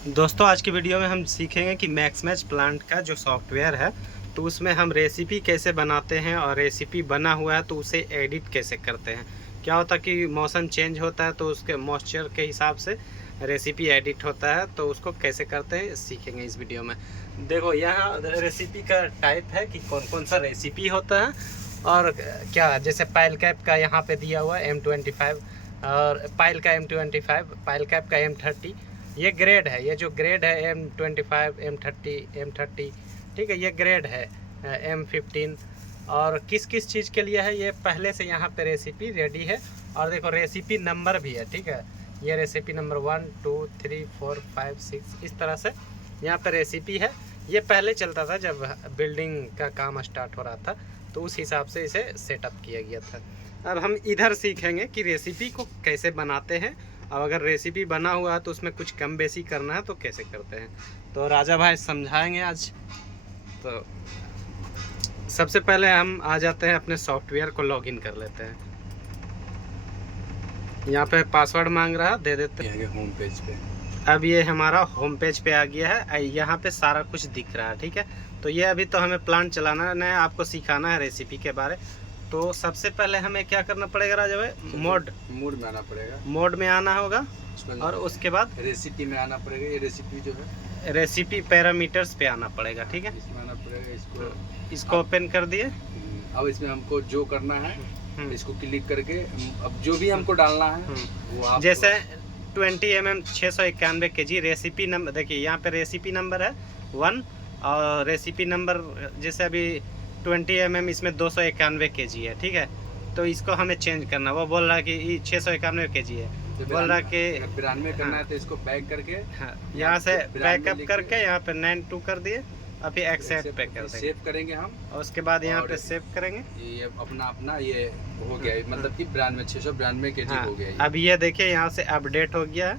दोस्तों आज की वीडियो में हम सीखेंगे कि मैक्समैच प्लांट का जो सॉफ्टवेयर है तो उसमें हम रेसिपी कैसे बनाते हैं और रेसिपी बना हुआ है तो उसे एडिट कैसे करते हैं। क्या होता है कि मौसम चेंज होता है तो उसके मॉइस्चर के हिसाब से रेसिपी एडिट होता है, तो उसको कैसे करते हैं सीखेंगे इस वीडियो में। देखो यहाँ रेसिपी का टाइप है कि कौन कौन सा रेसिपी होता है और क्या, जैसे पाइल कैप का यहाँ पे दिया हुआ है M25 और पाइल का M25, पाइल कैप का M30। ये ग्रेड है, ये जो ग्रेड है M25, M30, ठीक है, ये ग्रेड है M15। और किस किस चीज़ के लिए है ये पहले से यहाँ पे रेसिपी रेडी है। और देखो रेसिपी नंबर भी है, ठीक है, ये रेसिपी नंबर 1 2 3 4 5 6 इस तरह से यहाँ पे रेसिपी है। ये पहले चलता था जब बिल्डिंग का काम स्टार्ट हो रहा था, तो उस हिसाब से इसे सेटअप किया गया था। अब हम इधर सीखेंगे कि रेसिपी को कैसे बनाते हैं, और अगर रेसिपी बना हुआ है तो उसमें कुछ कम बेसी करना है तो कैसे करते हैं, तो राजा भाई समझाएंगे आज। तो सबसे पहले हम आ जाते हैं अपने सॉफ्टवेयर को लॉगिन कर लेते हैं। यहाँ पे पासवर्ड मांग रहा, दे देते हैं होम पेज पे। अब ये हमारा होम पेज पे आ गया है, यहाँ पे सारा कुछ दिख रहा है, ठीक है। तो ये अभी तो हमें प्लान चलाना है, आपको सिखाना है रेसिपी के बारे। तो सबसे पहले हमें क्या करना पड़ेगा राजा भाई, मोड में आना पड़ेगा, मोड में आना होगा और उसके बाद रेसिपी में आना पड़ेगा। ये रेसिपी जो है रेसिपी पैरामीटर्स पे आना पड़ेगा, ठीक है। इसमें आना पड़ेगा, इसको ओपन कर दिए। अब इसमें हमको जो करना है इसको क्लिक करके अब जो भी हमको डालना है वो आप जैसे 20 mm 691 kg रेसिपी नंबर, देखिए यहाँ पे रेसिपी नंबर है 1 और रेसिपी नंबर जैसे अभी 20 mm इसमें 291 kg है, ठीक है। तो इसको हमें चेंज करना, वो बोल रहा है कि 691 kg है, बोल रहा कि 92 करना है। तो इसको बैक करके यहाँ से बैकअप करके यहाँ पे 92 कर दिए, अभी एक्सेप्ट पे कर देंगे, सेव करेंगे हम। और उसके बाद यहाँ पे सेव करेंगे। ये अपना ये हो गया, मतलब कि 692 kg हो गया। अब ये देखिए यहाँ से अपडेट हो गया है।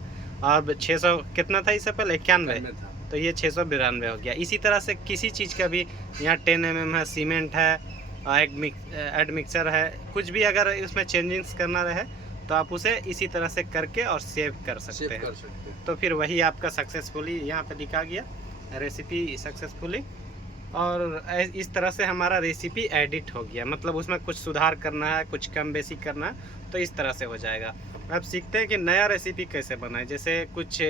अब 600 कितना था इससे पहले, 91 था, तो ये 692 हो गया। इसी तरह से किसी चीज़ का भी यहाँ 10 mm है, सीमेंट है, एड मिक्सर है, कुछ भी अगर उसमें चेंजिंग्स करना रहे तो आप उसे इसी तरह से करके और सेव कर सकते हैं। तो फिर वही आपका सक्सेसफुली यहाँ पे दिखा गया, रेसिपी सक्सेसफुली। और इस तरह से हमारा रेसिपी एडिट हो गया, मतलब उसमें कुछ सुधार करना है, कुछ कम बेसी करना है, तो इस तरह से हो जाएगा। अब सीखते हैं कि नया रेसिपी कैसे बनाए। जैसे कुछ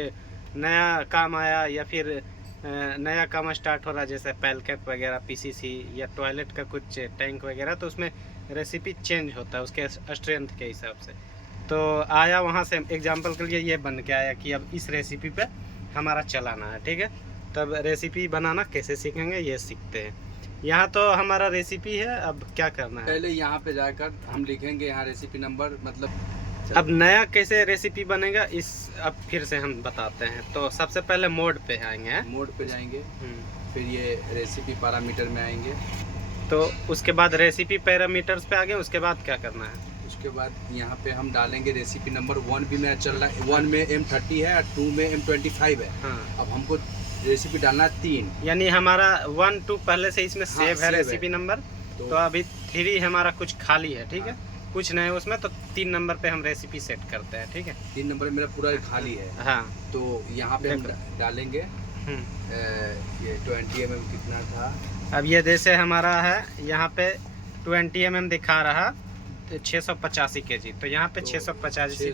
नया काम आया या फिर नया काम स्टार्ट हो रहा, जैसे पैल कैप वगैरह, पीसीसी या टॉयलेट का कुछ टैंक वगैरह, तो उसमें रेसिपी चेंज होता है उसके स्ट्रेंथ के हिसाब से। तो आया वहाँ से एग्जांपल के लिए ये बन के आया कि अब इस रेसिपी पे हमारा चलाना है, ठीक है। तब रेसिपी बनाना कैसे सीखेंगे ये सीखते हैं। यहाँ तो हमारा रेसिपी है, अब क्या करना है, पहले यहाँ पे जाकर हम लिखेंगे यहाँ रेसिपी नंबर, मतलब अब नया कैसे रेसिपी बनेगा इस अब फिर से हम बताते हैं। तो सबसे पहले मोड पे आएंगे, मोड पे जाएंगे, फिर ये रेसिपी पैरामीटर में आएंगे, तो उसके बाद रेसिपी पैरामीटर्स पे आ गए। उसके बाद क्या करना है, उसके बाद यहाँ पे हम डालेंगे रेसिपी नंबर 1 भी में चल रहा है, 1 में M30 है और 2 में M25 है। अब हमको रेसिपी डालना है 3, यानी हमारा 1 2 पहले से इसमें सेव है रेसिपी नंबर। तो अभी 3 हमारा कुछ खाली है, ठीक है, कुछ नहीं उसमें, तो 3 नंबर पे हम रेसिपी सेट करते हैं, ठीक है। 3 नंबर मेरा पूरा खाली है। हाँ, तो यहाँ पे हम डालेंगे ये 20 mm कितना था। अब ये जैसे हमारा है यहाँ पे 20 mm दिखा रहा 685 kg, तो यहाँ पे 685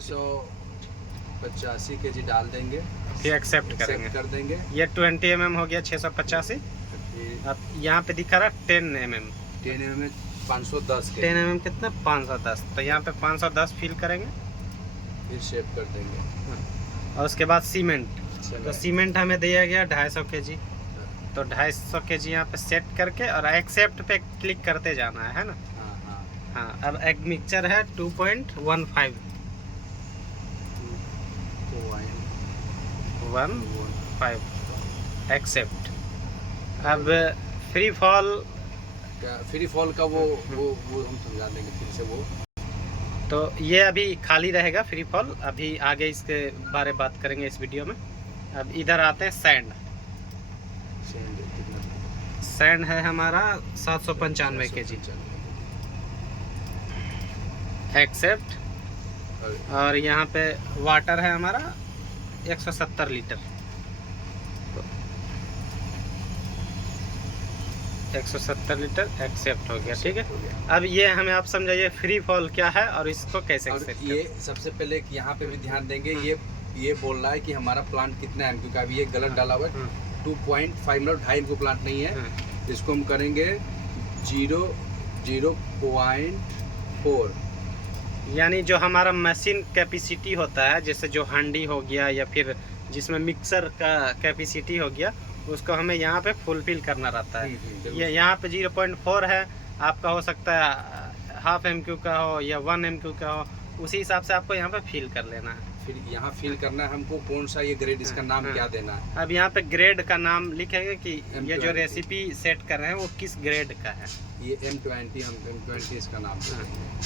kg डाल देंगे, फिर एक्सेप्ट करेंगे, कर देंगे। ये 20 mm हो गया 685। अब यहाँ पे दिखा रहा 10 mm, 10 mm 510 10 mm कितना 510, तो यहाँ पे 510 फिल करेंगे, फिर शेप कर देंगे। और उसके बाद सीमेंट, तो सीमेंट हमें दिया गया 250 kg, तो 250 kg यहाँ पे सेट करके और एक्सेप्ट पे क्लिक करते जाना है ना। हाँ, अब एग मिक्सचर है 2.15 एक्सेप्ट। अब फ्री फॉल का वो हम समझा देंगे फिर से वो। तो ये अभी खाली रहेगा फ्री फॉल, अभी आगे इसके बारे में बात करेंगे इस वीडियो में। अब इधर आते हैं सैंड है हमारा 795 kg, एक्सेप्ट। और यहाँ पे वाटर है हमारा 170 लीटर, 170 लीटर एक्सेप्ट हो गया, ठीक है। अब ये हमें आप समझाइए फ्री फॉल क्या है और इसको कैसे और एक्सेप्ट ये सबसे पहले यहाँ पे भी ध्यान देंगे, ये बोल रहा है कि हमारा प्लांट कितना है, क्योंकि अभी ये गलत डाला हुआ है। 2.5 मतलब 2.5 MQ प्लांट नहीं है। इसको हम करेंगे 0.4, यानी जो हमारा मशीन कैपेसिटी होता है, जैसे जो हांडी हो गया या फिर जिसमें मिक्सर का कैपेसिटी हो गया, उसको हमें यहाँ पे फुलफिल करना रहता है। ये यहाँ पे 0.4 है, आपका हो सकता है ½ MQ का हो या 1 MQ का हो, उसी हिसाब से आपको यहाँ पे फिल कर लेना है। फिर यहाँ फिल करना है हमको कौन सा ये ग्रेड, इसका नाम क्या देना है। अब यहाँ पे ग्रेड का नाम लिखेंगे कि ये जो रेसिपी सेट कर रहे हैं वो किस ग्रेड का है। ये M20, हम M20 इसका नाम है।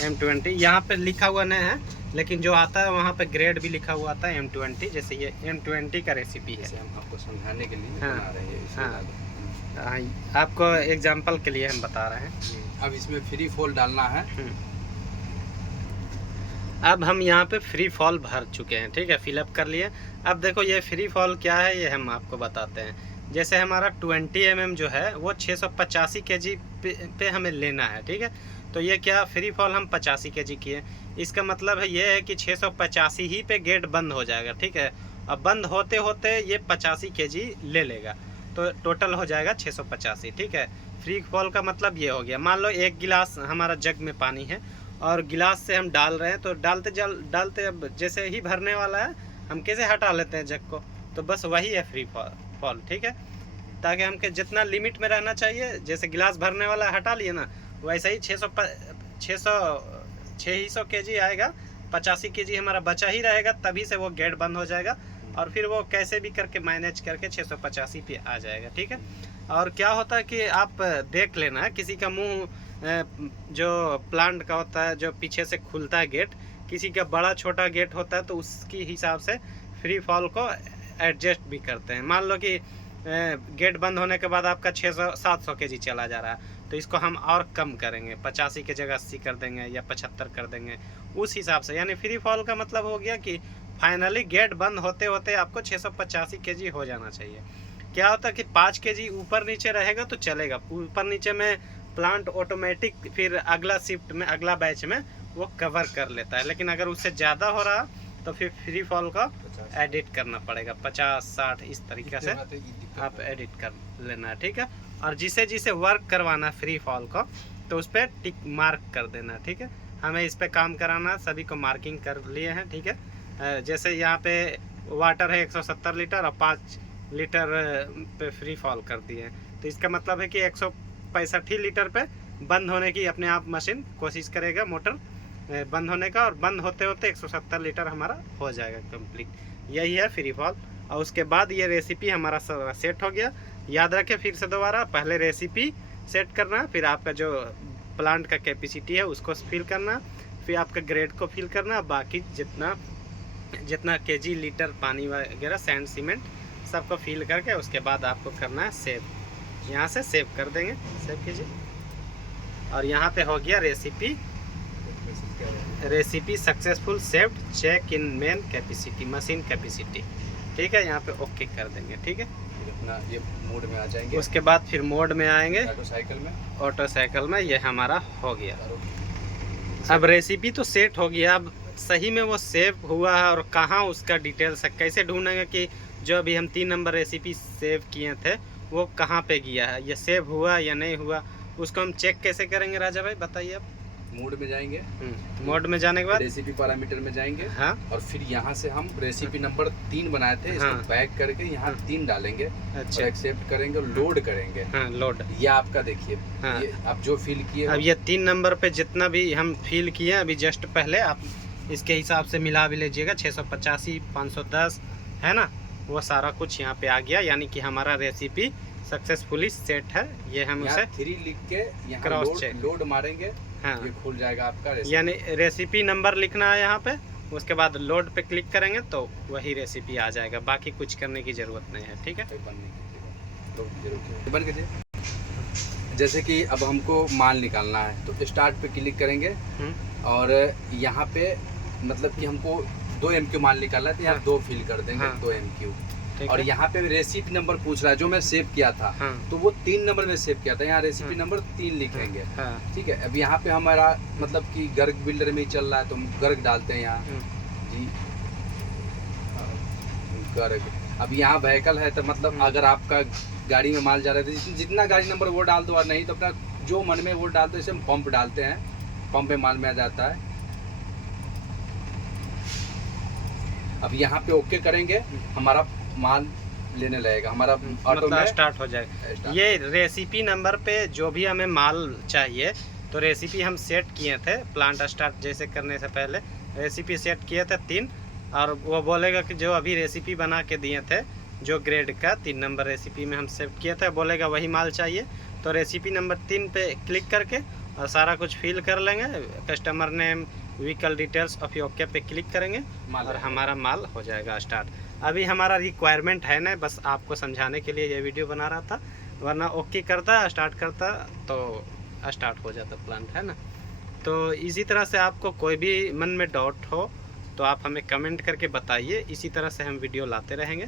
M20 यहाँ पे लिखा हुआ नहीं है, लेकिन जो आता है वहाँ पे ग्रेड भी लिखा हुआ आता है M20। जैसे ये M20 का रेसिपी है, हम आपको समझाने के लिए बना रहे हैं। आपको एग्जाम्पल के लिए हम बता रहे हैं। अब इसमें फ्री फॉल डालना है। अब हम यहाँ पे फ्री फॉल भर चुके हैं, ठीक है, फिलअप कर लिए। अब देखो ये फ्री फॉल क्या है, ये हम आपको बताते हैं। जैसे हमारा 20 mm जो है वो 685 kg पे हमें लेना है, ठीक है। तो ये क्या फ्री फॉल हम 85 kg किए, इसका मतलब है ये है कि 685 ही पे गेट बंद हो जाएगा, ठीक है। अब बंद होते होते ये 85 kg ले लेगा, तो टोटल हो जाएगा 685, ठीक है। फ्री फॉल का मतलब ये हो गया, मान लो 1 गिलास हमारा जग में पानी है और गिलास से हम डाल रहे हैं, तो डालते अब जैसे ही भरने वाला है हम कैसे हटा लेते हैं जग को, तो बस वही है फ्री फॉल, ठीक है। ताकि हमके जितना लिमिट में रहना चाहिए, जैसे गिलास भरने वाला हटा लिए ना, वैसे ही 600 kg आएगा, 85 kg हमारा बचा ही रहेगा, तभी से वो गेट बंद हो जाएगा और फिर वो कैसे भी करके मैनेज करके 685 पे आ जाएगा, ठीक है। और क्या होता है कि आप देख लेना है, किसी का मुंह जो प्लांट का होता है जो पीछे से खुलता है गेट, किसी का बड़ा छोटा गेट होता है, तो उसकी हिसाब से फ्री फॉल को एडजस्ट भी करते हैं। मान लो कि गेट बंद होने के बाद आपका 600-700 kg चला जा रहा है, तो इसको हम और कम करेंगे, 85 की जगह 80 कर देंगे या 75 कर देंगे, उस हिसाब से। यानी फ्री फॉल का मतलब हो गया कि फाइनली गेट बंद होते होते आपको 685 kg हो जाना चाहिए। क्या होता है कि 5 kg ऊपर नीचे रहेगा तो चलेगा, ऊपर नीचे में प्लांट ऑटोमेटिक फिर अगला शिफ्ट में अगला बैच में वो कवर कर लेता है। लेकिन अगर उससे ज़्यादा हो रहा तो फिर फ्री फॉल का एडिट करना पड़ेगा, 50-60 इस तरीके से आप एडिट कर लेना है, ठीक है। और जिसे जिसे वर्क करवाना है फ्री फॉल को, तो उस पर टिक मार्क कर देना, ठीक है। हमें इस पर काम कराना, सभी को मार्किंग कर लिए हैं, ठीक है। जैसे यहाँ पे वाटर है 170 लीटर और 5 लीटर पे फ्री फॉल कर दिए हैं, तो इसका मतलब है कि 165 लीटर पे बंद होने की अपने आप मशीन कोशिश करेगा, मोटर बंद होने का, और बंद होते होते 170 लीटर हमारा हो जाएगा कंप्लीट। यही है फ्री फॉल। और उसके बाद ये रेसिपी हमारा सेट हो गया। याद रखें फिर से दोबारा, पहले रेसिपी सेट करना, फिर आपका जो प्लांट का कैपेसिटी है उसको फिल करना, फिर आपका ग्रेड को फिल करना, बाकी जितना केजी लीटर पानी वगैरह सैंड सीमेंट सबको फिल करके उसके बाद आपको करना है सेव। यहाँ से सेव कर देंगे, सेव कीजिए। और यहाँ पे हो गया recipe successful saved, check in main capacity, machine capacity, ठीक है। यहाँ पे ओके कर देंगे, ठीक है। अपना ये मोड में आ जाएंगे, उसके बाद फिर मोड में आएंगे, ऑटो साइकिल में ये हमारा हो गया। अब रेसिपी तो सेट हो गया, अब सही में वो सेव हुआ है और कहाँ उसका डिटेल्स है, कैसे ढूंढेंगे कि जो अभी हम 3 नंबर रेसिपी सेव किए थे वो कहाँ पे गया है, ये सेव हुआ या नहीं हुआ, उसको हम चेक कैसे करेंगे राजा भाई, बताइए आप। मोड में जाएंगे, मोड में जाने के बाद रेसिपी पैरामीटर में जाएंगे, हाँ, और फिर यहाँ से हम रेसिपी नंबर 3 बनाए थे, इसको बैक करके यहाँ 3 डालेंगे, अच्छा, एक्सेप्ट करेंगे और लोड करेंगे। हाँ, लोड, ये आपका देखिए, हाँ, ये आप जो फिल किए, अब ये 3 नंबर पे जितना भी हम फिल किए अभी जस्ट पहले, आप इसके हिसाब से मिला भी लीजिएगा, 685, 510 है ना, वो सारा कुछ यहाँ पे आ गया। यानी कि हमारा रेसिपी सक्सेसफुली सेट है। ये हम उसे 3 लिख के यहाँ क्रॉस लोड मारेंगे, हाँ, ये खुल जाएगा आपका रेसिपी। यानी रेसिपी नंबर लिखना है यहाँ पे, उसके बाद लोड पे क्लिक करेंगे तो वही रेसिपी आ जाएगा, बाकी कुछ करने की ज़रूरत नहीं है, ठीक है। बन के जैसे कि अब हमको माल निकालना है तो स्टार्ट पे क्लिक करेंगे और यहाँ पे मतलब कि हमको 2 MQ माल निकालना है, तो यहाँ 2 फिल कर देंगे, 2 MQ। और यहाँ पे रेसिपी नंबर पूछ रहा है जो मैं सेव किया था। हाँ। तो वो 3 नंबर में सेव किया था, यहाँ रेसिपी नंबर 3 लिखेंगे। हाँ। ठीक है, अब यहाँ पे हमारा मतलब कि गर्ग बिल्डर में ही चल रहा है तो हम गर्ग डालते हैं यहाँ जी, गर्ग। अब यहाँ व्हीकल है तो मतलब अगर आपका गाड़ी में माल जा रहा है तो जितना गाड़ी नंबर वो डाल दो, और नहीं तो अपना जो मन में वो डाल दो। जैसे हम पंप डालते हैं, पंप में माल में आ जाता है। अब यहाँ पे ओके करेंगे, हमारा माल लेने लगेगा, हमारा ऑटो में स्टार्ट हो जाएगा। ये रेसिपी नंबर पे जो भी हमें माल चाहिए तो रेसिपी हम सेट किए थे प्लांट स्टार्ट जैसे करने से पहले, रेसिपी सेट किए थे 3, और वो बोलेगा कि जो अभी रेसिपी बना के दिए थे जो ग्रेड का 3 नंबर रेसिपी में हम सेट किए थे, बोलेगा वही माल चाहिए। तो रेसिपी नंबर 3 पे क्लिक करके और सारा कुछ फिल कर लेंगे, customer name, vehicle details of okay पे क्लिक करेंगे और हमारा माल हो जाएगा स्टार्ट। अभी हमारा रिक्वायरमेंट है ना, बस आपको समझाने के लिए ये वीडियो बना रहा था, वरना ओके करता स्टार्ट करता तो स्टार्ट हो जाता प्लांट, है ना। तो इसी तरह से आपको कोई भी मन में डाउट हो तो आप हमें कमेंट करके बताइए। इसी तरह से हम वीडियो लाते रहेंगे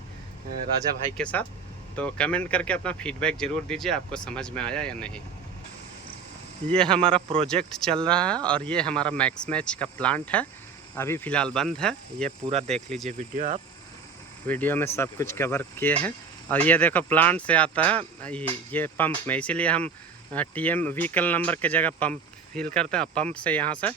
राजा भाई के साथ। तो कमेंट करके अपना फीडबैक ज़रूर दीजिए, आपको समझ में आया या नहीं। ये हमारा प्रोजेक्ट चल रहा है और ये हमारा मैक्स मैच का प्लांट है, अभी फ़िलहाल बंद है। ये पूरा देख लीजिए वीडियो, आप वीडियो में सब कुछ कवर किए हैं। और ये देखो प्लांट से आता है ये पंप में, इसीलिए हम TM व्हीकल नंबर के जगह पंप फिल करते हैं। पंप से यहाँ से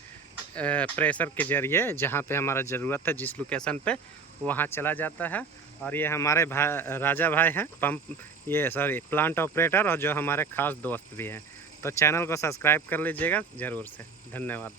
प्रेशर के ज़रिए जहाँ पे हमारा ज़रूरत है जिस लोकेशन पे वहाँ चला जाता है। और ये हमारे भाई राजा भाई हैं प्लांट ऑपरेटर, और जो हमारे ख़ास दोस्त भी हैं। तो चैनल को सब्सक्राइब कर लीजिएगा ज़रूर से। धन्यवाद।